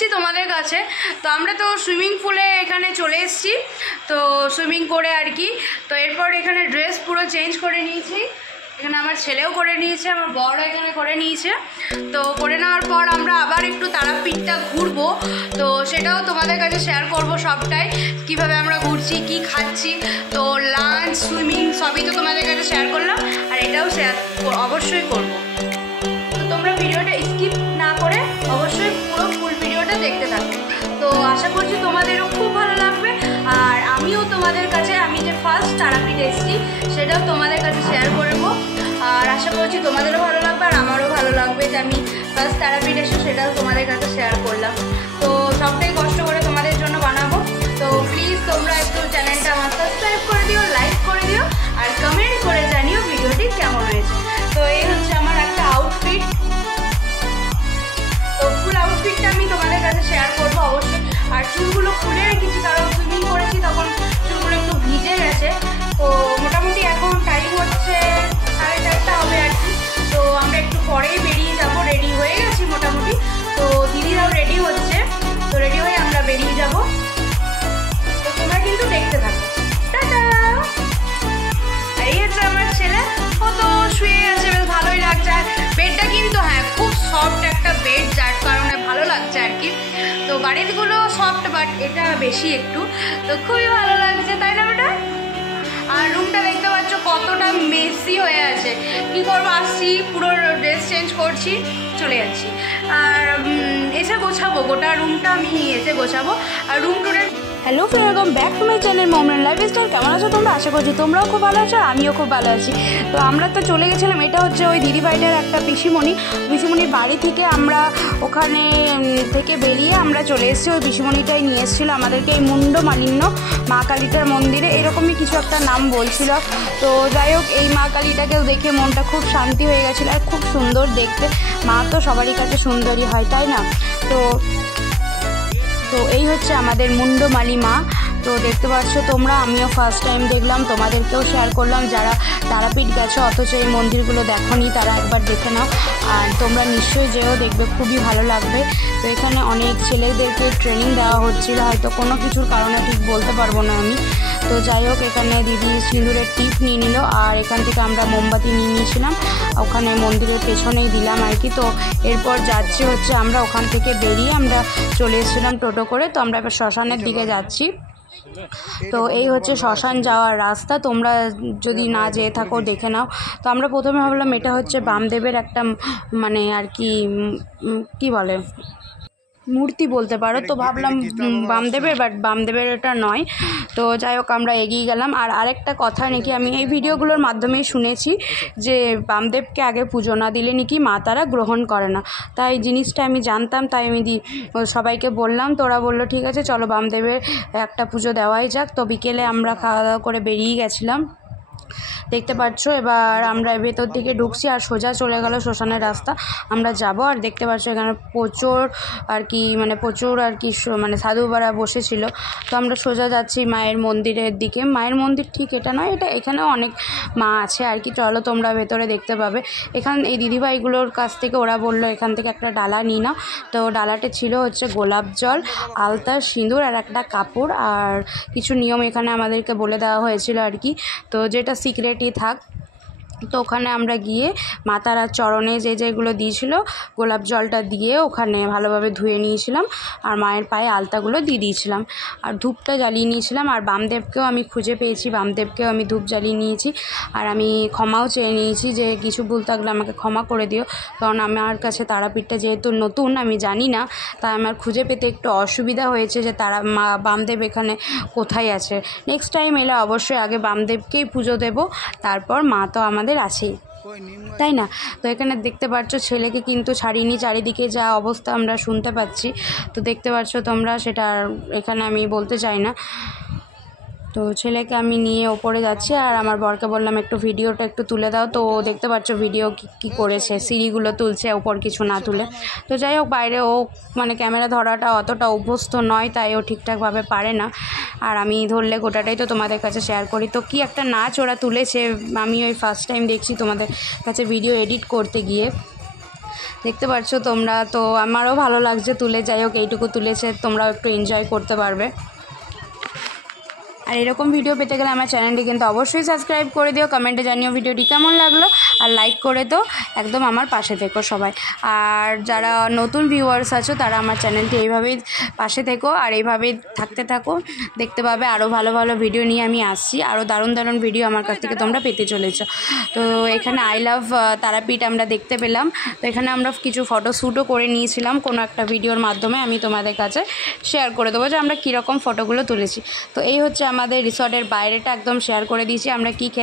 এসেছি তোমাদের কাছে। তো আমরা তো সুইমিং পুলে এখানে চলে এসেছি, তো সুইমিং করে আর কি। তো এরপর এখানে ড্রেস পুরো চেঞ্জ করে নিয়েছি, এখানে আমার ছেলেও করে নিয়েছে, আমার বড়ও এখানে করে নিয়েছে। তো করে নেওয়ার পর আমরা আবার একটু তারাপীঠটা ঘুরবো, তো সেটাও তোমাদের কাছে শেয়ার করব সবটাই, কিভাবে আমরা ঘুরছি, কি খাচ্ছি। তো লাঞ্চ, সুইমিং সবই তো তোমাদের কাছে শেয়ার করলাম, আর এটাও শেয়ার অবশ্যই করব। তো তোমরা ভিডিওটা স্কিপ না করে অবশ্যই পুরো ফুল ভিডিওটা দেখতে থাকো। তো আশা করছি তোমাদেরও খুব ভালো লাগবে, আর আমিও তোমাদের কাছে আমি যে ফার্স্ট তারাপীঠ এসেছি সেটাও তোমাদের কাছে শেয়ার করব, আর আশা করছি তোমাদেরও ভালো লাগবে আর আমারও ভালো লাগবে যে আমি ফার্স্ট তারাপীঠ এসে সেটাও তোমাদের কাছে শেয়ার করলাম। তো সবটাই কষ্ট করে তোমাদের জন্য বানাবো। তো প্লিজ তোমরা একটু চ্যানেলটা আমার সাবস্ক্রাইব করে দিও, লাইক করে দিও, আর কমেন্ট করে জানিও ভিডিওটি কেমন হয়েছে। তো এই হচ্ছে আমার একটা আউটফিট, তো ফুল আউটফিটটা আমি তোমাদের কাছে শেয়ার করবো অবশ্যই। আর চুলগুলো খুলে রেখেছি কারণ সুইমিং করেছি তখন চুলগুলো একটু ভিজে গেছে। তো মোটামুটি এখন টাইম হচ্ছে 4:30 হবে আর কি। তো আমরা একটু পরেই বেরিয়ে যাব, রেডি হয়ে গেছি মোটামুটি। তো দিদিরাও রেডি হচ্ছে, তো রেডি হয়ে আমরা বেরিয়ে যাব। তো তোমরা কিন্তু দেখতে থাকো। টাটা। আর এই হচ্ছে আমার ছেলে, ও তো শুয়ে আছে, বেশ ভালোই লাগছে। আর বেডটা কিন্তু হ্যাঁ খুব সফট একটা বেড, যার কারণে ভালো লাগছে আর কি। তো বাড়িগুলো সফট, বাট এটা বেশি একটু, তো খুবই ভালো লাগছে, তাই না ওটা? আর রুমটা দেখতে পাচ্ছ কতটা মেসি হয়ে আছে। কী করবো, আসছি পুরো ড্রেস চেঞ্জ করছি, চলে যাচ্ছি। আর এসে গোছাবো গোটা রুমটা, আমি এসে গোছাবো। আর রুম টুরে hello friend, welcome back to my channel Mamran lifestyle. কেমন আছো তোমরা? আশা করছি তোমরাও খুব ভালো আছো, আর আমিও খুব ভালো আছি। তো আমরা তো চলে গেছিলাম, এটা হচ্ছে ওই দিদিভাইটার একটা পিসিমণির বাড়ি থেকে আমরা ওখানে থেকে বেরিয়ে আমরা চলে এসেছি। ওই পিসিমণিটাই নিয়ে এসেছিলো আমাদেরকে এই মুন্ডমালিন্য মা কালীটার মন্দিরে, এরকমই কিছু একটা নাম বলছিল। তো যাই হোক, এই মা কালীটাকেও দেখে মনটা খুব শান্তি হয়ে গেছিলো, আর খুব সুন্দর দেখতে। মা তো সবারই কাছে সুন্দরী হয়, তাই না? তো এই হচ্ছে আমাদের মুন্ডমালি মা। তো দেখতে পাচ্ছ তোমরা, আমিও ফার্স্ট টাইম দেখলাম, তোমাদেরকেও শেয়ার করলাম। যারা তারাপীঠ গেছো অথচ এই মন্দিরগুলো দেখোনি, তারা একবার দেখে নাও, আর তোমরা নিশ্চয়ই যেও, দেখবে খুবই ভালো লাগবে। তো এখানে অনেক ছেলেদেরকে ট্রেনিং দেওয়া হচ্ছিল, হয়তো কোনো কিছুর কারণে ঠিক বলতে পারবো না আমি। তো যাই হোক, এখানে দিদি সিঁদুরের টিপ নিয়ে নিল, আর এখান থেকে আমরা মোমবাতি নিয়ে নিয়েছিলাম, ওখানে মন্দিরের পেছনেই দিলাম আর কি। তো এরপর যাচ্ছি হচ্ছে আমরা ওখান থেকে বেরিয়ে আমরা চলে এসেছিলাম টোটো করে। তো আমরা এবার শ্মশানের দিকে যাচ্ছি। তো এই হচ্ছে শ্মশান যাওয়ার রাস্তা, তোমরা যদি না যেয়ে থাকো দেখে নাও। তো আমরা প্রথমে ভাবলাম এটা হচ্ছে বামদেবের একটা মানে আর কি বলে মূর্তি বলতে পারো, তো ভাবলাম বামদেবের, বাট বামদেবের এটা নয়। তো যাই হোক, আমরা এগিয়ে গেলাম। আর আরেকটা কথা নাকি আমি এই ভিডিওগুলোর মাধ্যমেই শুনেছি যে বামদেবকে আগে পুজো না দিলে নাকি মা তারা গ্রহণ করে না। তাই জিনিসটা আমি জানতাম, তাই আমি সবাইকে বললাম। তো ওরা বললো ঠিক আছে চলো বামদেবের একটা পুজো দেওয়াই যাক। তো বিকেলে আমরা খাওয়া দাওয়া করে বেরিয়ে গেছিলাম। দেখতে পাচ্ছ এবার আমরা ভেতর দিকে ঢুকছি, আর সোজা চলে গেল শ্মশানের রাস্তা, আমরা যাব। আর দেখতে পাচ্ছ এখানে প্রচুর আর কি মানে সাধুবারা বসেছিল। তো আমরা সোজা যাচ্ছি মায়ের মন্দিরের দিকে। মায়ের মন্দির ঠিক এটা নয়, এটা এখানেও অনেক মা আছে আর কি। চলো তোমরা ভেতরে দেখতে পাবে। এই দিদিভাইগুলোর কাছ থেকে ওরা বললো এখান থেকে একটা ডালা নিয়ে নাও। তো ডালাতে ছিল হচ্ছে গোলাপ জল, আলতা, সিঁদুর আর একটা কাপড়, আর কিছু নিয়ম এখানে আমাদেরকে বলে দেওয়া হয়েছিল আর কি। তো যেটা সিক্রেটই থাক। তো ওখানে আমরা গিয়ে মাতারা চরণে যেগুলো দিয়েছিল গোলাপ জলটা দিয়ে ওখানে ভালোভাবে ধুয়ে নিয়েছিলাম, আর মায়ের পায়ে আলতাগুলো দিয়ে দিয়েছিলাম, আর ধূপটা জ্বালিয়ে নিয়েছিলাম। আর বামদেবকেও আমি খুঁজে পেয়েছি, বামদেবকেও আমি ধূপ জ্বালিয়ে নিয়েছি, আর আমি ক্ষমাও চেয়ে নিয়েছি যে কিছু ভুল থাকলে আমাকে ক্ষমা করে দিও। কারণ আমার কাছে তারাপীঠটা যেহেতু নতুন, আমি জানি না, তাই আমার খুঁজে পেতে একটু অসুবিধা হয়েছে যে বামদেব এখানে কোথায় আছে। নেক্সট টাইম এলে অবশ্যই আগে বামদেবকেই পুজো দেব, তারপর মা তো আমাদের আছেই, তাই না? তো এখানে দেখতে পাচ্ছ ছেলেকে কিন্তু ছাড়িনি, চারিদিকে যা অবস্থা আমরা শুনতে পাচ্ছি। তো দেখতে পাচ্ছ তোমরা, সেটা এখানে আমি বলতে চাই না। তো ছেলেকে আমি নিয়ে ওপরে যাচ্ছি, আর আমার বরকে বললাম একটু ভিডিওটা একটু তুলে দাও। তো দেখতে পাচ্ছ ভিডিও কী করেছে, সিঁড়িগুলো তুলছে, ওপর কিছু না তুলে। তো যাই হোক, বাইরে ও মানে ক্যামেরা ধরাটা অতটা অভ্যস্ত নয়, তাই ও ঠিকঠাকভাবে পারে না। আর আমি ধরলে গোটাটাই তো তোমাদের কাছে শেয়ার করি। তো কি একটা নাচ ওরা তুলেছে, আমি ওই ফার্স্ট টাইম দেখছি তোমাদের কাছে ভিডিও এডিট করতে গিয়ে। দেখতে পাচ্ছ তোমরা, তো আমারও ভালো লাগছে তুলে। যাই হোক, এইটুকু তুলেছে, তোমরাও একটু এনজয় করতে পারবে। আর এরকম ভিডিও পেতে গেলে আমার চ্যানেলটি কিন্তু অবশ্যই সাবস্ক্রাইব করে দিও, কমেন্টে জানিও ভিডিওটি কেমন লাগলো, আর লাইক করে তো একদম আমার পাশে থেকো সবাই। আর যারা নতুন ভিউয়ার্স আছো তারা আমার চ্যানেলটি এইভাবেই পাশে থেকো আর এইভাবেই থাকতে থাকো, দেখতে পাবে আরও ভালো ভালো ভিডিও নিয়ে আমি আসছি। আরও দারুণ দারুণ ভিডিও আমার কাছ থেকে তোমরা পেতে চলেছো। তো এখানে আই লাভ তারাপীঠ আমরা দেখতে পেলাম। তো এখানে আমরা কিছু ফটোশ্যুটও করে নিয়েছিলাম, কোনো একটা ভিডিওর মাধ্যমে আমি তোমাদের কাছে শেয়ার করে দেবো যে আমরা কীরকম ফটোগুলো তুলেছি। তো এই হচ্ছে আমাদের রিসর্টের বাইরেটা একদম শেয়ার করে দিয়েছি আমরা কী খেলাম।